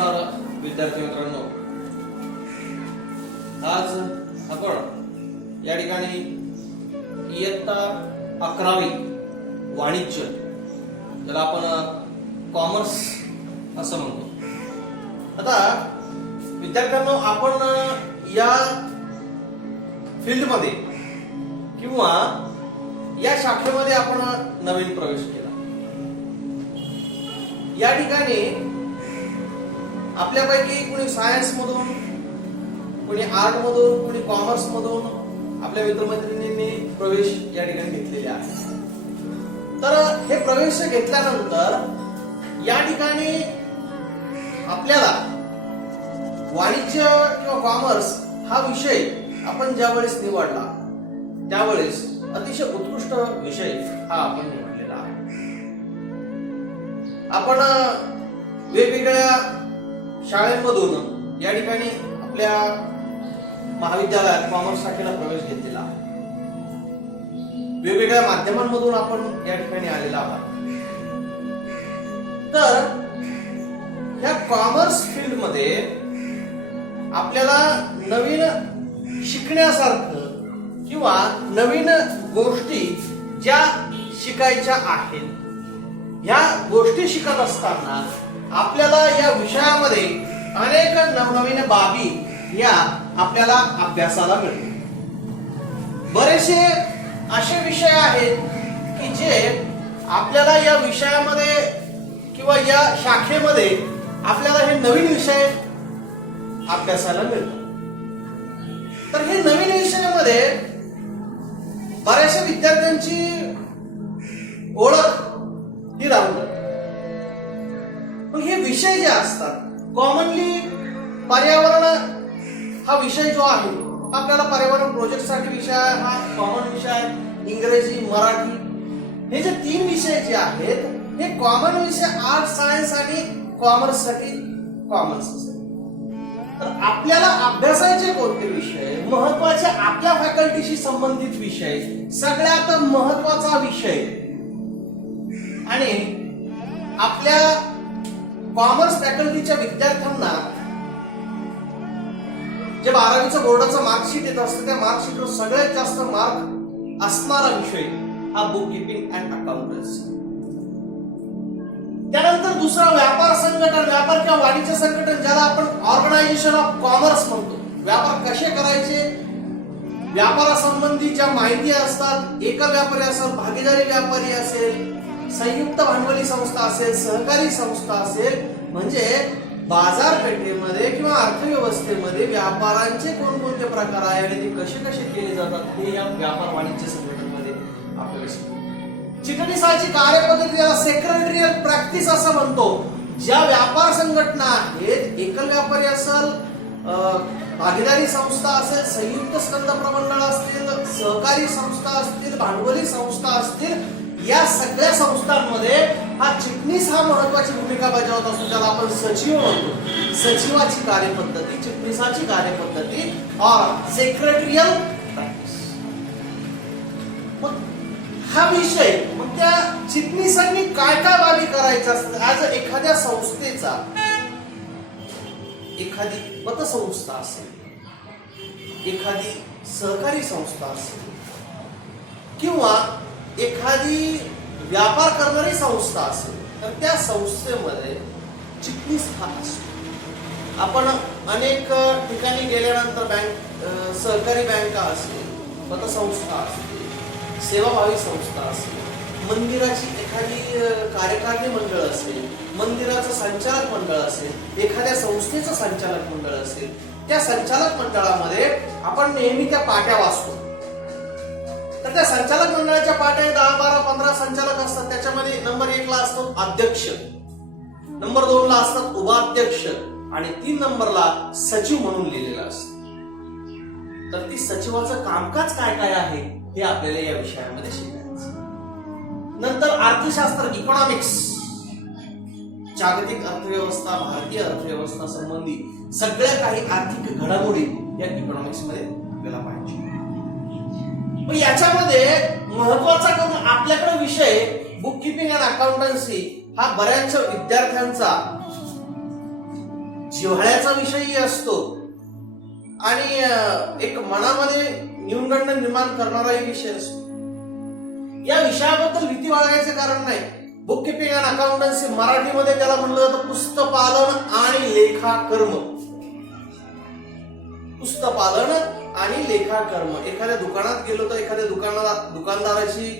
नमस्कार विद्यार्थी मित्रांनो, आज आपण या ठिकाणी इयत्ता 11वी वाणिज्य, ज्याला आपण कॉमर्स असं म्हणतो. आता विद्यार्थ्यांनो, आपण या फील्डमध्ये किंवा या शाखेमध्ये आपण नवीन प्रवेश केला. या ठिकाणी आपल्यापैकी कुणी सायन्स मधून, कुणी आर्ट मधून, कुणी कॉमर्स मधून आपल्या मित्रमैत्रिणींनी प्रवेश या ठिकाणी घेतलेले आहे. तर हे प्रवेश घेतल्यानंतर या ठिकाणी आपल्याला वाणिज्य किंवा कॉमर्स हा विषय आपण ज्यावेळेस निवडला त्यावेळेस अतिशय उत्कृष्ट विषय हा आपण निवडलेला आहे. आपण वेगवेगळ्या शाळेमधून या ठिकाणी आपल्या महाविद्यालयात कॉमर्स शाखेला प्रवेश घेतलेला आहे. वेगवेगळ्या माध्यमांमधून आपण या ठिकाणी आलेला आहात. तर ह्या कॉमर्स फील्ड मध्ये आपल्याला नवीन शिकण्यासारखं किंवा नवीन गोष्टी ज्या शिकायच्या आहेत, ह्या गोष्टी शिकत असताना आपल्याला या विषयामध्ये अनेक नवनवीन बाबी या आपल्याला अभ्यासाला मिळतात. बरेचसे असे विषय आहेत की जे आपल्याला या विषयामध्ये किंवा या शाखेमध्ये आपल्याला हे नवीन विषय अभ्यासाला मिळतात. तर हे नवीन विषयामध्ये बऱ्याचशा विद्यार्थ्यांची ओळख ही राहून जाते. पण हे विषय जे असतात, कॉमनली पर्यावरण हा विषय जो आहे, आपल्याला पर्यावरण प्रोजेक्ट साठी विषय हा कॉमन विषय आहे. इंग्रजी, मराठी हे जे 3 विषय जे आहेत हे कॉमन विषय आर्ट, सायन्स आणि कॉमर्स साठी कॉमर्स असेल. तर आपल्याला अभ्यासाचे कोणते विषय महत्वाचे, आपल्या फॅकल्टीशी संबंधित विषय, सगळ्यात महत्वाचा विषय आणि आपल्या कॉमर्स फॅकल्टीच्या विद्यार्थ्यांना जे 12वीचं बोर्डाचं मार्कशीट येत असतं, त्या मार्कशीटवर सगळ्यात जास्त मार्क असणारा विषय हा बुक कीपिंग अँड अकाउंटन्सी. त्यानंतर दुसरा व्यापार संघटन, व्यापार किंवा वाणिज्य संघटन, ज्याला आपण ऑर्गनायझेशन ऑफ कॉमर्स म्हणतो. व्यापार कसे करायचे, व्यापारासंबंधी ज्या माहिती असतात, एकल व्यापारी असेल, भागीदारी व्यापारी असेल, संयुक्त भांडवली संस्था असेल, सहकारी संस्था असेल, म्हणजे बाजारपेठेमध्ये किंवा अर्थव्यवस्थेमध्ये व्यापारांचे कोणकोणते प्रकार आहे आणि ते कसे कसे केले जातात हे या व्यापार वाणिज्य संघटनेमध्ये आपल्याला शिकतो. चिटणीसाची कार्यपद्धती, याला सेक्रेटरियल प्रॅक्टिस असं म्हणतो. ज्या व्यापार संघटना आहेत, एकल व्यापारी असेल, भागीदारी संस्था असेल, संयुक्त स्कंद प्रमंडळ असतील, सहकारी संस्था असतील, भांडवली संस्था असतील, या सगळ्या संस्थांमध्ये हा चिटणीस हा महत्वाची भूमिका बजावत असतो, ज्याला आपण सचिव म्हणतो. सचिवाची कार्यपद्धती, चिटणीसाची कार्यपद्धती और सेक्रेटरियल प्रॅक्टिस. मग हा विषय, मग त्या चिटणीसांनी काय काय बाबी करायच्या असतात. आज एखाद्या संस्थेचा, एखादी पतसंस्था असेल, एखादी सहकारी संस्था असेल किंवा एखादी व्यापार करणारी संस्था असेल, तर त्या संस्थेमध्ये चिटणीस हा असतो. आपण अनेक ठिकाणी गेल्यानंतर बँक, सहकारी बँका असेल, पतसंस्था असतील, सेवाभावी संस्था असेल, मंदिराची एखादी कार्यकारिणी मंडळ असेल, मंदिराचं संचालक मंडळ असेल, एखाद्या संस्थेचं संचालक मंडळ असेल, त्या संचालक मंडळामध्ये आपण नेहमी त्या पाट्या वाचतो. तर त्या संचालक मंडळाच्या पाट्या 10, 12, 15 संचालक असतात. त्याच्यामध्ये नंबर 1 ला असतो अध्यक्ष, नंबर 2 ला असतात उपाध्यक्ष आणि 3 नंबरला सचिव म्हणून लिहिलेलं असतं. तर ती सचिवाचं कामकाज काय काय आहे हे आपल्याला या विषयामध्ये शिकायचं. नंतर अर्थशास्त्र, इकॉनॉमिक्स, जागतिक अर्थव्यवस्था, भारतीय अर्थव्यवस्था संबंधी सगळ्या काही आर्थिक घडामोडी या इकॉनॉमिक्स मध्ये आपल्याला पाहिजे. पण याच्यामध्ये महत्वाचा करून आपल्याकडे विषय बुक कीपिंग अँड अकाउंटन्सी हा बऱ्याच विद्यार्थ्यांचा जिव्हाळ्याचा विषयही असतो आणि एक मनामध्ये न्यूनगंड निर्माण करणाराही विषय असतो. या विषयाबद्दल भीती बाळगायचं कारण नाही. बुक किपिंग अँड अकाउंटन्सी मराठीमध्ये त्याला म्हणलं जातं पुस्तपालन आणि लेखाकर्म. पुस्तपालन आणि लेखाकर्म. एखाद्या दुकानात गेलो तर एखाद्या दुकानदाराची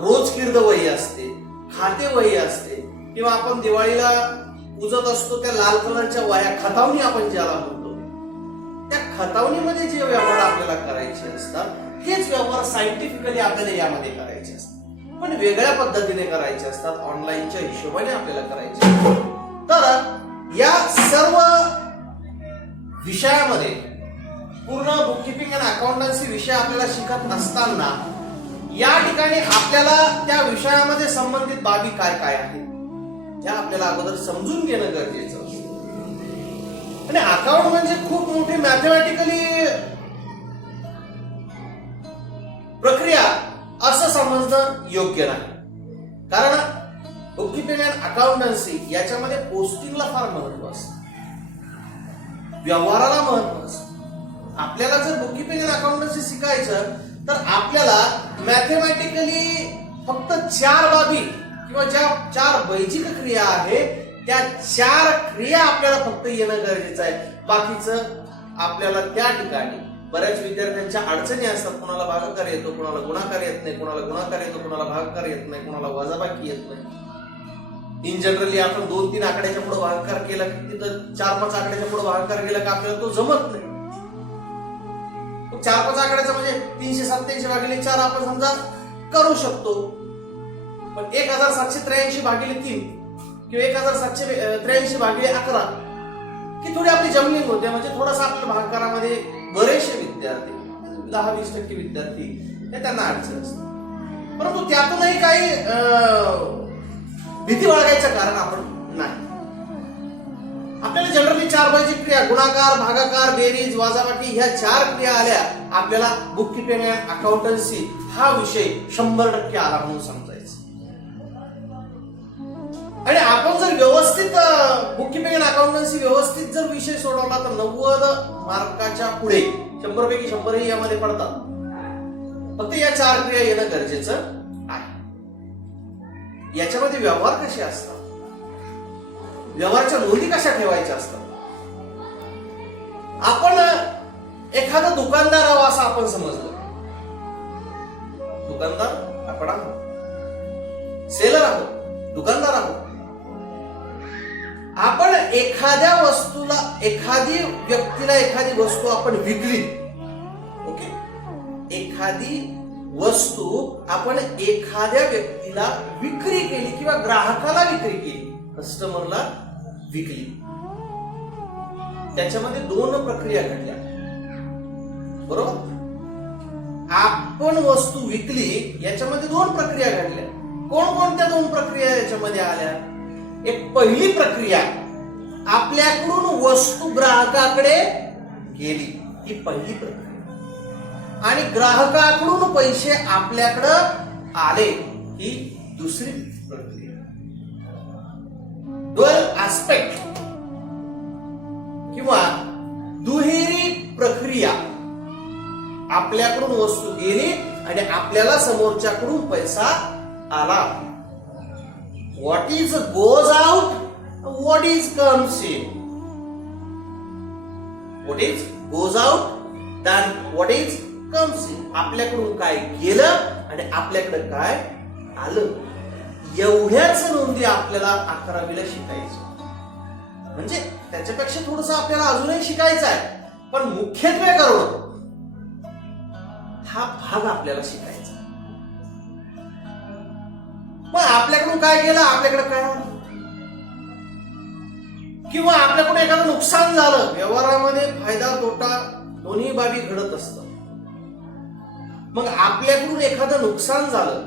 रोज किर्द वही असते, खाते वही असते, किंवा आपण दिवाळीला पूजत असतो त्या लाल कलरच्या वह्या, खतावणी आपण ज्याला म्हणतो, त्या खतावणीमध्ये जे व्यवहार आपल्याला करायचे असतात हेच व्यवहार सायंटिफिकली आपल्याला यामध्ये करायचे असतात, पण वेगळ्या पद्धतीने करायचे असतात, ऑनलाईनच्या हिशोबाने आपल्याला करायचे असतात. तर या सर्व विषयामध्ये पूर्ण बुककीपिंग अँड अकाउंटन्सी विषय आपल्याला शिकत असताना या ठिकाणी आपल्याला त्या विषयामध्ये संबंधित बाबी काय काय आहेत त्या आपल्याला अगोदर समजून घेणं गरजेचं असतं. आणि अकाउंट म्हणजे खूप मोठी मॅथमॅटिकली प्रक्रिया असं समजणं योग्य नाही. कारण बुककीपिंग अँड अकाउंटन्सी याच्यामध्ये पोस्टिंगला फार महत्व असतं, व्यवहाराला महत्व असतं. आपल्याला जर बुककीपिंग अँड अकाउंटन्सी शिकायचं तर आपल्याला मॅथमॅटिकली फक्त 4 बाबी किंवा ज्या 4 बैजिक क्रिया आहेत त्या 4 क्रिया आपल्याला फक्त येणं गरजेचं आहे. बाकीचं आपल्याला त्या ठिकाणी बऱ्याच विद्यार्थ्यांच्या अडचणी असतात. कोणाला भागाकार येतो, कोणाला गुणाकार येत नाही, कोणाला गुणाकार येतो, कोणाला भागाकार येत नाही, कोणाला वजाबाकी येत नाही. इन जनरली आपण 2-3 आकड्याच्या पुढे भागाकार केला की तिथं 4-5 आकड्याच्या पुढे भागाकार केला की आपल्याला तो जमत नाही. 4-5 आकड्याचा म्हणजे 387 भागिले 4 आपण समजा करू शकतो, पण 1783 भागिले 3 किंवा 1783 भागिले 11 की थोडी आपली जमलिंग होते. म्हणजे थोडासा आपल्या भागाकारामध्ये बरेचसे विद्यार्थी 10-20% विद्यार्थी हे त्यांना अडचण असते. परंतु त्यातूनही काही भीती बाळगायचं कारण आपण नाही. आपल्याला जनरली 4 बैजिक क्रिया गुणाकार, भागाकार, बेरीज, वजाबाकी ह्या 4 क्रिया आल्या, आपल्याला बुककीपिंग अँड अकाउंटन्सी हा विषय 100% आला म्हणून समजायचं. आणि आपण जर व्यवस्थित बुककीपिंग अँड अकाउंटन्सी व्यवस्थित जर विषय सोडवला तर 90 मार्काच्या पुढे 100 पैकी 100 ही यामध्ये पडतात. फक्त या 4 क्रिया येणं गरजेचं आहे. याच्यामध्ये व्यवहार कसे असतात, व्यवहाराच्या नोंदी कशा ठेवायच्या असतात. आपण एखादा दुकानदार आहोत असं आपण समजलं. दुकानदार आपण आहोत, सेलर आहोत, दुकानदार आहोत. आपण एखाद्या वस्तूला, एखादी व्यक्तीला एखादी वस्तू आपण विकली. ओके, एखादी वस्तू आपण एखाद्या व्यक्तीला विक्री केली किंवा ग्राहकाला विक्री केली, कस्टमरला विकली. त्याच्यामध्ये 2 प्रक्रिया घडल्या, बरोबर. आपण वस्तू विकली याच्यामध्ये 2 प्रक्रिया घडल्या. कोणकोणत्या 2 प्रक्रिया याच्यामध्ये आल्या? एक पहिली प्रक्रिया, आपल्याकडून वस्तू ग्राहकाकडे गेली, ही पहिली प्रक्रिया. आणि ग्राहकाकडून पैसे आपल्याकडे आले, ही दुसरी प्रक्रिया. ड्युअल ऍस्पेक्ट किंवा दुहेरी प्रक्रिया. आपल्याकडून वस्तू गेली आणि आपल्याला समोरच्याकडून पैसा आला. What is goes out, what is comes in. What is goes out than what is comes in. आपल्याकडून काय गेलं आणि आपल्याकडे काय आलं, एवढ्याच नोंदी आपल्याला 11वीला शिकायचं. म्हणजे त्याच्यापेक्षा थोडस आपल्याला अजूनही शिकायचं आहे, पण मुख्यत्वे करून हा भाग आपल्याला शिकायचा. मग आपल्याकडून काय गेलं, आपल्याकडे काय आलं, किंवा आपल्याकडून एखादं नुकसान झालं. व्यवहारामध्ये फायदा तोटा दोन्ही बाबी घडत असतात. मग आपल्याकडून एखादं नुकसान झालं,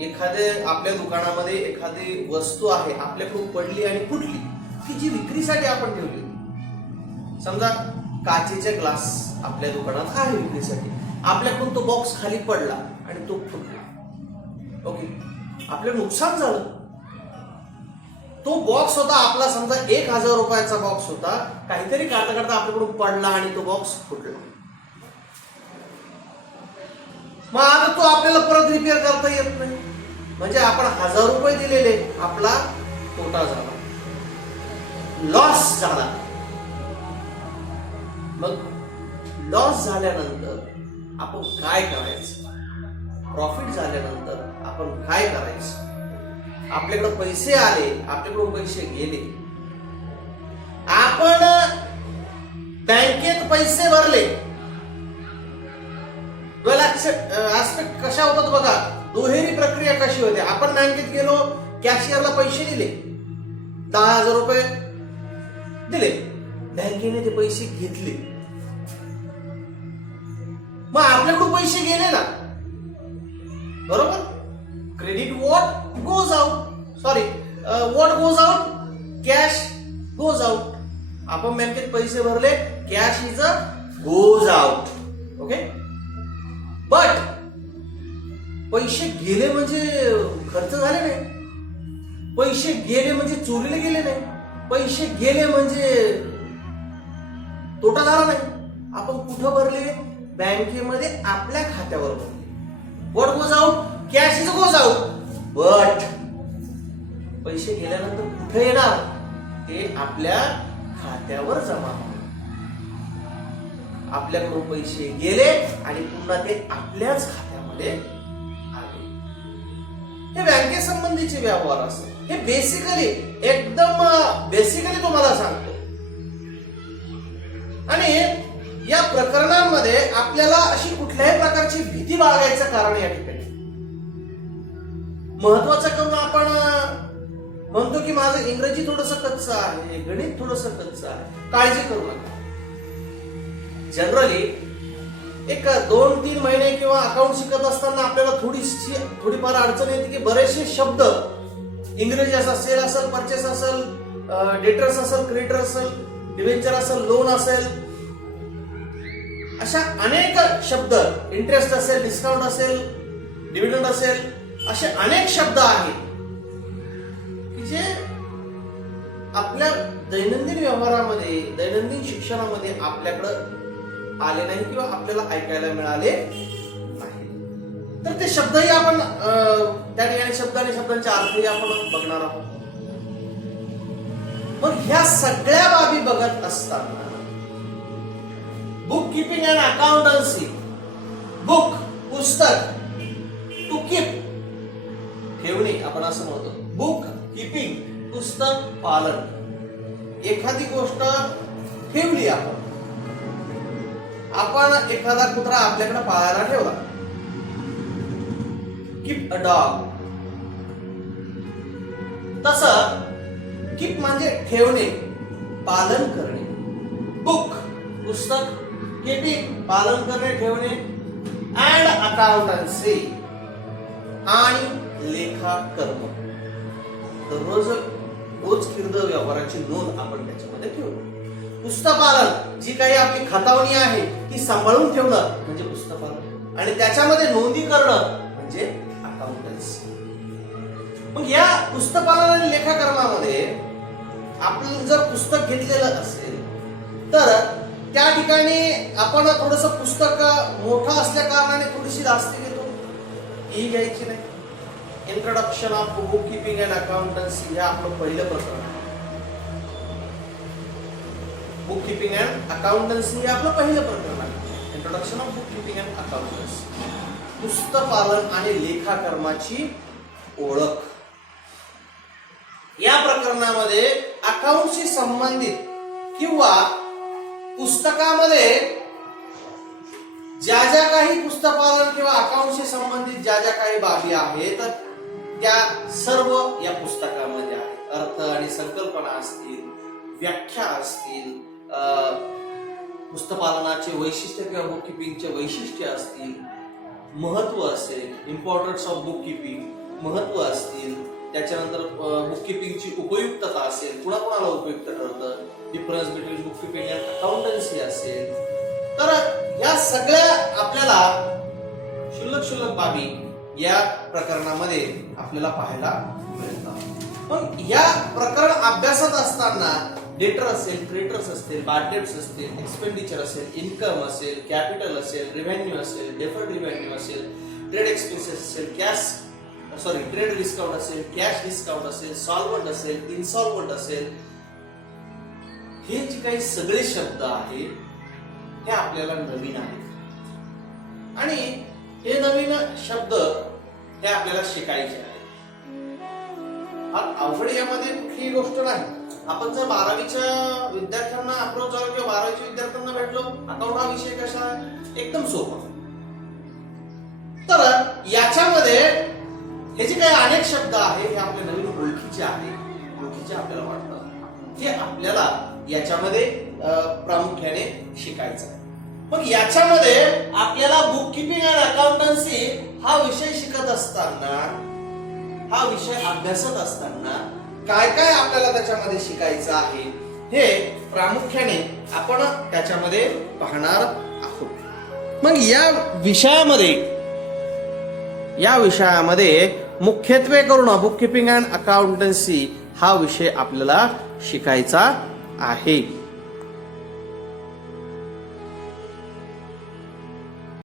एखादे आपल्या दुकानामध्ये एखादी वस्तू आहे आपल्याकडून पडली आणि फुटली, की जी विक्रीसाठी आपण ठेवली. समजा काचेचे ग्लास आपल्या दुकानात आहे विक्रीसाठी, आपल्याकडून तो बॉक्स खाली पडला आणि तो फुटला. ओके, आपलं नुकसान झालं. तो बॉक्स होता आपला, समजा 1,000 रुपयाचा बॉक्स होता, काहीतरी काढता काढता आपल्याकडून पडला आणि तो बॉक्स फुटला. मग आता तो आपल्याला परत रिपेअर करता येत नाही, म्हणजे आपण 1,000 रुपये दिलेले, आपला तोटा झाला, लॉस झाला. मग लॉस झाल्यानंतर आपण काय करायचं, प्रॉफिट झाल्यानंतर आपण काय करायचं. आपल्याकडे पैसे आले, आपल्याकडून पैसे गेले, आपण बँकेत पैसे भरले. आस्पेक्ट कशा होतात बघा, दुहेरी प्रक्रिया कशी होते. आपण बँकेत गेलो, कॅशियरला पैसे दिले, 10,000 रुपये दिले, बँकेने ते पैसे घेतले, मग आपल्याकडून पैसे गेले ना, बरोबर. Credit what goes out, sorry what goes out, cash goes out. आपण बँकेत पैसे भरले, cash is a goes out. Okay, but पैसे गेले म्हणजे खर्च झाले नाही, पैसे गेले म्हणजे चोरीला गेले नाही, पैसे गेले म्हणजे तोटा झाला नाही. आपण कुठं भरले, बँकेमध्ये आपल्या खात्यावर भरले. What goes out, cash is goes out. But पैसे गेल्यानंतर कुठे येणार, ते आपल्या खात्यावर जमा होणार. आपल्याकडून पैसे गेले आणि पुन्हा ते आपल्याच खात्यामध्ये आले. हे बँकेसंबंधीचे व्यवहार असतात. हे बेसिकली, एकदम बेसिकली तुम्हाला सांगतो. आणि या प्रकरणांमध्ये आपल्याला अशी कुठल्याही प्रकारची भीती बाळगायचं कारण या ठिकाणी. महत्वाचं करून आपण म्हणतो की माझं इंग्रजी थोडंसं कच्चं आहे, गणित थोडंसं कच्चं आहे, काळजी करू नका. जनरली एक 2-3 महिने किंवा अकाउंट शिकत असताना आपल्याला थोडीफार अडचण येते की बरेचसे शब्द इंग्रजी असेल, परचेस असेल, डेटर्स असेल, क्रेडिटर असेल, डिबेंचर असेल, लोन असेल, अशा अनेक शब्द, इंटरेस्ट असेल, डिस्काउंट असेल, डिव्हिडंड असेल, असे अनेक शब्द आहेत की जे आपल्या दैनंदिन व्यवहारामध्ये, दैनंदिन शिक्षणामध्ये आपल्याकडं आले नाही किंवा आपल्याला ऐकायला मिळाले नाही. तर ते शब्दही आपण त्या ठिकाणी शब्दांचे अर्थही आपण बघणार आहोत. मग ह्या सगळ्या बाबी बघत असताना book keeping and accountancy, book पुस्तक, टू कीप ठेवणे आपण असं म्हणतो, बुक कीपिंग पुस्तक पालन. एखादी गोष्ट ठेवली आपण एखादा कुत्रा आपल्याकडे पाळायला ठेवला, कीप अ डॉग. तसं कीप म्हणजे ठेवणे, पालन करणे. बुक पुस्तक, कीपिंग पालन करणे, ठेवणे, अँड अकाउंटन्सी आणि लेखा कर्म. दररोज रोजकिर्द व्यवहाराची नोंद आपण त्याच्यामध्ये ठेवतो. पुस्तपालन, जी काही आपली खतावणी आहे ती सांभाळून ठेवणं म्हणजे पुस्तपालन, आणि त्याच्यामध्ये नोंदी करणं म्हणजे अकाउंटन्सी. मग या पुस्तपालन आणि लेखाकर्मामध्ये आपण जर पुस्तक घेतलेलं असेल तर त्या ठिकाणी आपण थोडस पुस्तक मोठं असल्या कारणाने थोडीशी जास्त घेतो, ही घ्यायची नाही. Introduction of bookkeeping and accountancy हे आपलं पहिलं प्रकरण आहे. बुक कीपिंग अँड अकाउंटन्सी हे आपलं पहिलं प्रकरण आहे. Introduction of bookkeeping and accountancy, पुस्तकपालन आणि लेखाकर्माची ओळख. या प्रकरणामध्ये अकाउंटशी संबंधित किंवा पुस्तकामध्ये ज्या ज्या काही पुस्तकपालन किंवा अकाउंटशी संबंधित ज्या ज्या काही बाबी आहेत त्या सर्व या पुस्तकामध्ये आहेत. अर्थ आणि संकल्पना असतील, व्याख्या असतील, पुस्तकपालनाचे वैशिष्ट्य किंवा बुक कीपिंगचे वैशिष्ट्य असतील, महत्व असेल, इम्पॉर्टन्स ऑफ बुक कीपिंग महत्व असतील, त्याच्यानंतर बुक कीपिंगची उपयुक्तता असेल, कुणाकुणाला उपयुक्त ठरतं, difference between book keeping and accountancy असेल. तर या सगळ्या आपल्याला क्षुल्लक बाबी या प्रकरणामध्ये आपल्याला पाहायला मिळतात. मग या प्रकरण अभ्यासात असताना डेटर असेल, क्रेडिटर्स असतील, बॅड डेट्स असतील, एक्सपेंडिचर असेल, इन्कम असेल, कॅपिटल असेल, रिव्हेन्यू असेल, डेफर्ड रिव्हेन्यू असेल, ट्रेड एक्सपेन्सेस असेल, ट्रेड डिस्काउंट असेल, कॅश डिस्काउंट असेल, सॉल्वंट असेल, इनसॉल्वंट असेल, हे जे काही सगळे शब्द आहेत हे आपल्याला नवीन आहेत आणि हे नवीन शब्द हे आपल्याला शिकायचे आहेत. अवघड यामध्ये कुठलीही गोष्ट नाही. आपण जर 12वीच्या विद्यार्थ्यांना अप्रोच झालो किंवा 12वीच्या विद्यार्थ्यांना भेटलो, अकाउंट हा विषय कसा आहे? एकदम सोपा. तर याच्यामध्ये हे जे काही अनेक शब्द आहेत हे आपल्या नवीन ओळखीचे आपल्याला वाटतात, हे आपल्याला याच्यामध्ये प्रामुख्याने शिकायचं आहे. मग याच्यामध्ये आपल्याला बुक किपिंग आणि अकाउंटन्सी हा विषय शिकत असताना, हा विषय अभ्यासत असताना काय काय आपल्याला त्याच्यामध्ये शिकायचं आहे हे प्रामुख्याने आपण त्याच्यामध्ये पाहणार आहोत. मग या विषयामध्ये मुख्यत्वे करून बुक किपिंग अँड अकाउंटन्सी हा विषय आपल्याला शिकायचा आहे.